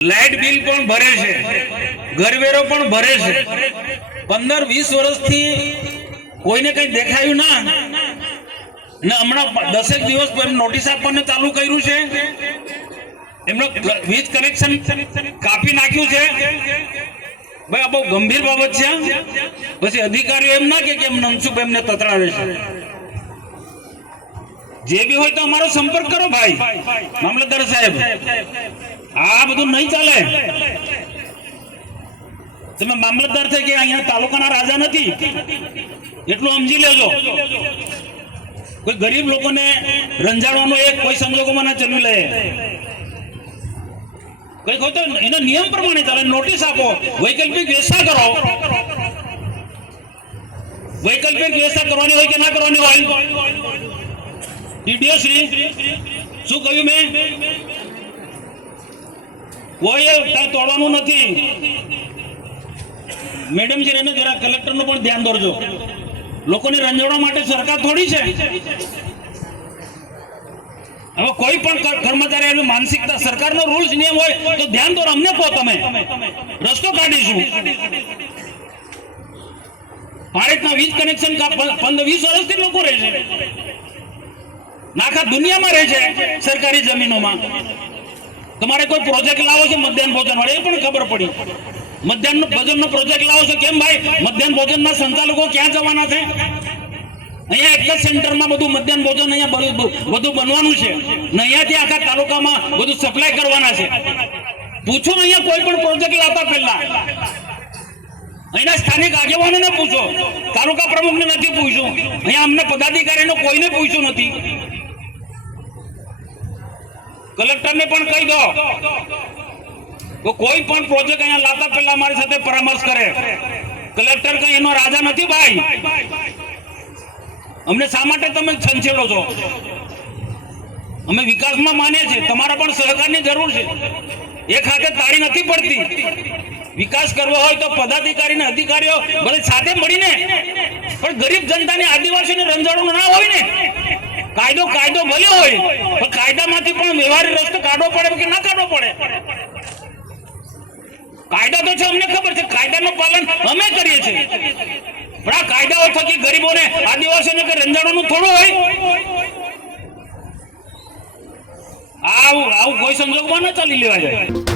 Light bill પણ ભરે છે, ઘરવેરો પણ ભરે છે। 15-20 વર્ષથી કોઈને કઈ દેખાયું ના ને હમણાં 10 દિવસ પર નોટિસ આપવાનું ચાલુ કર્યું છે। એમનો વીજ કનેક્શન કાપી નાખ્યું છે। ભાઈ આ બહુ ગંભીર બાબત છે। પછી અધિકારીઓ એમ ના કે એમ મનસુખ એમને તતરાવે છે। જે બી હોય તો અમારો સંપર્ક કરો ભાઈ મામલતદાર સાહેબ। આ બધું નહીં ચાલે। તમે મામલતદાર છે કે અહીંયા તાલુકાના રાજા નથી એટલું સમજી લેજો। કોઈ ગરીબ લોકોને રંજાડવાનો એક કોઈ સંજોગોમાં ના ચલવી લે। કઈ હોય તો એના નિયમ પ્રમાણે ચાલે। નોટિસ આપો, વૈકલ્પિક વ્યવસ્થા કરો। વૈકલ્પિક વ્યવસ્થા કરવાની હોય કે ના કરવાની હોય? ડીડીઓ શ્રી શું કહ્યું મેં? કોઈ તોડવાનું નથી। મેડમ છે એને જરા કલેક્ટરનું પણ ધ્યાન દોરજો। લોકોને રંજાડવા માટે સરકાર થોડી છે। હવે કોઈ પણ કર્મચારી માનસિકતા સરકારનો રૂલ્સ નિયમ હોય તો ધ્યાન દોરો। અમને કહો, તમે રસ્તો કાઢીશું। આ રીતના વીજ કનેક્શન 15-20 વર્ષથી લોકો રહે છે, આખા દુનિયામાં રહે છે સરકારી જમીનોમાં। તમારે કોઈ પ્રોજેક્ટ લાવો છે મધ્યાહન ભોજન વાળો, એ પણ ખબર પડી। મધ્યાહન ભોજનનો પ્રોજેક્ટ લાવો છો, કેમ ભાઈ? મધ્યાહન ભોજનના સંચાલકો ક્યાં જવાના છે? અહીંયા એક જ સેન્ટરમાં બધું મધ્યાહન ભોજન અહીંયા બધું બનવાનું છે ને અહીંયાથી આખા તાલુકામાં બધું સપ્લાય કરવાના છે। પૂછો અહીંયા કોઈ પણ પ્રોજેક્ટ લાવતા પહેલા અહીંના સ્થાનિક આગેવાનોને પૂછો, તાલુકા પ્રમુખને નથી પૂછ્યું, અહીંયા અમને પદાધિકારીને કોઈને પૂછ્યું નથી। કલેક્ટરને પણ કહી દો તો કોઈ પણ પ્રોજેક્ટ અહીંયા લાવતા પહેલા અમારી સાથે પરામર્શ કરે। કલેક્ટર કઈ એનો રાજા નથી ભાઈ। અમને શા માટે તમે છંછેડો છો? અમે વિકાસમાં માનીએ છીએ, તમારા પણ સહકારની જરૂર છે। એક હાથે તાળી નથી પડતી। વિકાસ કરવો હોય તો પદાધિકારી ને અધિકારીઓ બધે સાથે મળીને, પણ ગરીબ જનતાને આદિવાસીને રંજાડવાનું ના હોય ને। કાયદો ભલે હોય પણ કાયદામાંથી પણ વ્યવહારિક રસ્તો કાઢવો પડે કે ના કાઢવો પડે? કાયદા તો છે, અમને ખબર છે, કાયદાનું પાલન અમે કરીએ છીએ, પણ આ કાયદાઓ થકી ગરીબોને આદિવાસીઓને કે રંજાડવાનું થોડું હોય? આવું કોઈ સંજોગમાં ન ચાલી લેવા જાય।